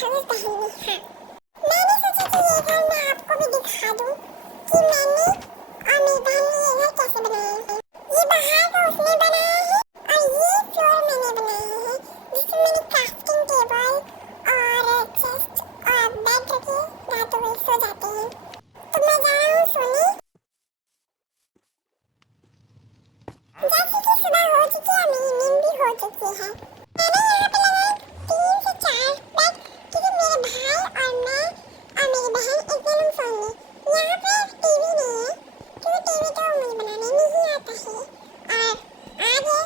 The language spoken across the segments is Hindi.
ठूस देंगे। हाँ, मैंने सोचा कि ये घर मैं आपको भी दिखा दूं कि मैंने और मेरी बहन ने ये घर कैसे बनाया है। ये बाहर तो उसने बनाया है और ये फ्लोर मैंने बनाया है, जिसमें मैंने क्राफ्टिंग टेबल और चेस्ट और बेड रखे, रात को सो जाते हैं। तो मैं जा रहा हूँ सोने। जैसे कि सुबह हो चुकी है, मेरी नींद भी हो चुकी है। मैंने यहाँ पे लगाए 3 से 4 बेड, क्योंकि मेरे भाई और मैं और मेरी बहन एक दिन हम सोएंगे। यहाँ पे टीवी नहीं है, क्योंकि टीवी तो मुझे बनाने नहीं आता है और आगे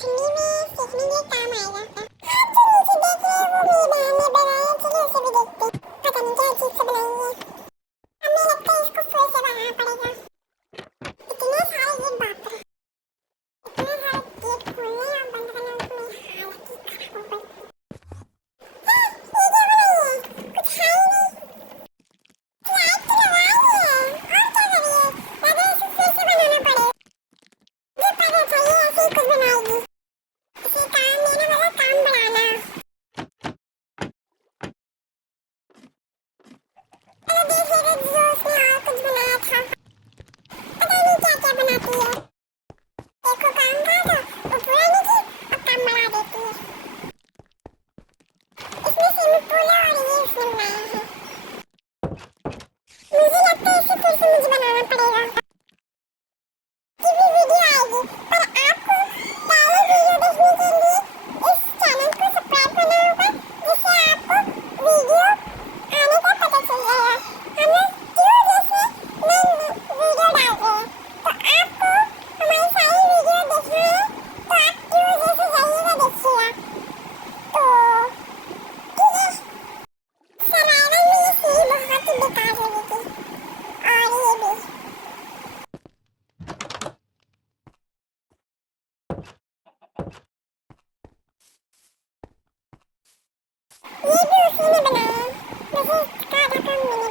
ठंडी में सेकने के काम आएगा। आप जो नीचे देख रहे हैं वो मेरी बहन ने बनाया है, चलिए उसे भी देखते हैं। पता नहीं क्या चीज़ से बनाई है। हमें लगता है इसको फिर से बनाना पड़ेगा। इतने सारे ये बाप रे, इतने सारे गेट खोलने और बंद करने में मेरी हालत ही खराब हो गई। ये क्या बनाई है? कुछ है ही नहीं। लाइट तो लगाई है और क्या करिए? लगा इसे फिर से बनाना पड़ेगा। मुझे पता था ये ऐसे ही कुछ बनाएगी। इसी काम में ना मतलब काम बढ़ाना। चलो देखिएगा जो उसने और कुछ बनाया था। पता नहीं क्या क्या बनाती है। देखो काम था तो वो पूरा नहीं की और काम बढ़ा देती है। इसमें स्विमिंग पूल है और ये उसने बनाया है। मुझे लगता है इसे फिर से मुझे बनाना पड़ेगा। की भी वीडियो आएगी, पर आपको पहले वीडियो देखने के लिए इस चैनल को सब्सक्राइब करना होगा, जिससे आपको वीडियो आने का पता चल जाएगा। हम लोग क्यों जैसे नई वीडियो डाल रहे हैं, तो आपको हमारी सारी वीडियो देखना है तो आप क्यों जैसे जाइएगा देखिएगा। तो ठीक है, सर्वाइवल में ये सीढ़ी बहुत ही बेकार लगेगी और ये भी उसी ने बनाया। वैसे इसका आधा काम मैंने